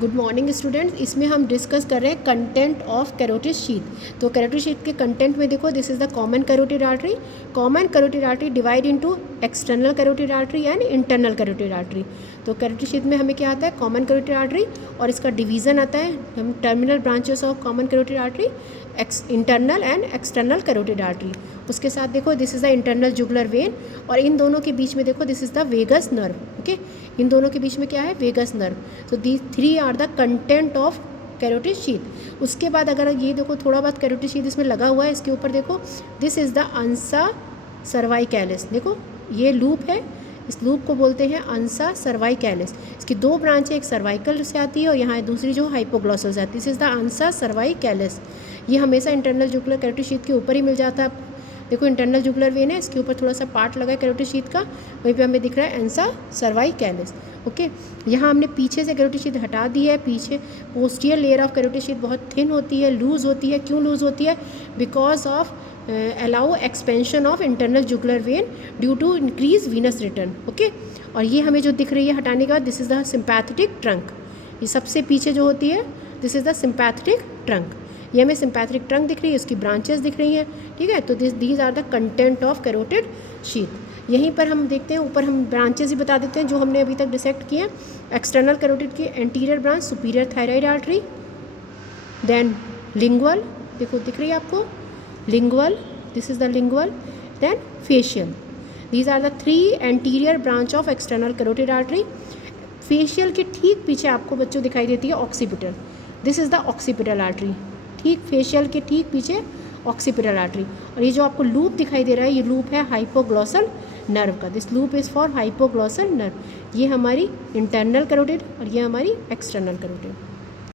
Good morning students. इसमें हम discuss कर रहे हैं कंटेंट ऑफ कैरोटिड शीथ। तो कैरोटिड शीथ के कंटेंट में देखो, this is the common carotid artery. Common carotid artery divide into external carotid artery and internal carotid artery. तो कैरोटिड शीथ में हमें क्या आता है, कॉमन कैरोटिड आर्टरी, और इसका डिवीज़न आता है हम terminal branches of common carotid artery, internal and external carotid artery. उसके साथ देखो, this is the internal jugular vein, और इन दोनों के बीच में देखो, this is the vagus nerve. Okay, इन दोनों के बीच में क्या है, वेगस नर्व। तो the three are the content of carotid sheath. उसके बाद अगर ये देखो, थोड़ा बहुत कैरोटिड शीथ इसमें लगा हुआ है, इसके ऊपर देखो, दिस इज़ द अंसा सर्वाइकैलिस। देखो ये लूप है, इस लूप को बोलते हैं अंसा सर्वाइकैलिस। इसकी दो ब्रांच है, एक सर्वाइकल से आती है और यहाँ दूसरी जो हाइपोग्लॉसल से आती है। This is the अंसा सर्वाइकैलिस। ये हमेशा इंटरनल जुगुलर कैरोटिड शीथ के ऊपर ही मिल जाता है। देखो इंटरनल जुगुलर वेन है, इसके ऊपर थोड़ा सा पार्ट लगा है कैरोटिड शीथ का, वहीं पे हमें दिख रहा है अंसा सर्वाइकैलिस। ओके, यहाँ हमने पीछे से कैरोटिड शीथ हटा दी है। पीछे posterior layer of carotid sheath बहुत थिन होती है, लूज़ होती है। क्यों लूज़ होती है? Because of allow expansion of internal jugular vein due to increase venous return. Okay, और ये हमें जो दिख रही है हटाने के बाद, this is the sympathetic trunk. ये सबसे पीछे जो होती है, this is the sympathetic trunk. ये हमें सिंपैथेटिक ट्रंक दिख रही है, उसकी ब्रांचेस दिख रही हैं। ठीक है, तो these are the content of carotid sheath. यहीं पर हम देखते हैं, ऊपर हम ब्रांचेस ही बता देते हैं जो हमने अभी तक डिसेक्ट किए हैं। एक्सटर्नल कैरोटिड की anterior branch superior thyroid artery, then lingual, देखो दिख रही है आपको, lingual, this is the lingual, then facial. These are the three anterior branch of external carotid artery. Facial के ठीक पीछे आपको बच्चों दिखाई देती है occipital, this is the occipital artery. ठीक फेशियल के ठीक पीछे ऑक्सीपिटल आर्टरी। और ये जो आपको लूप दिखाई दे रहा है, ये लूप है हाइपोग्लॉसल नर्व का। This loop is for hypoglossal nerve. ये हमारी इंटरनल कैरोटिड और ये हमारी एक्सटर्नल कैरोटिड।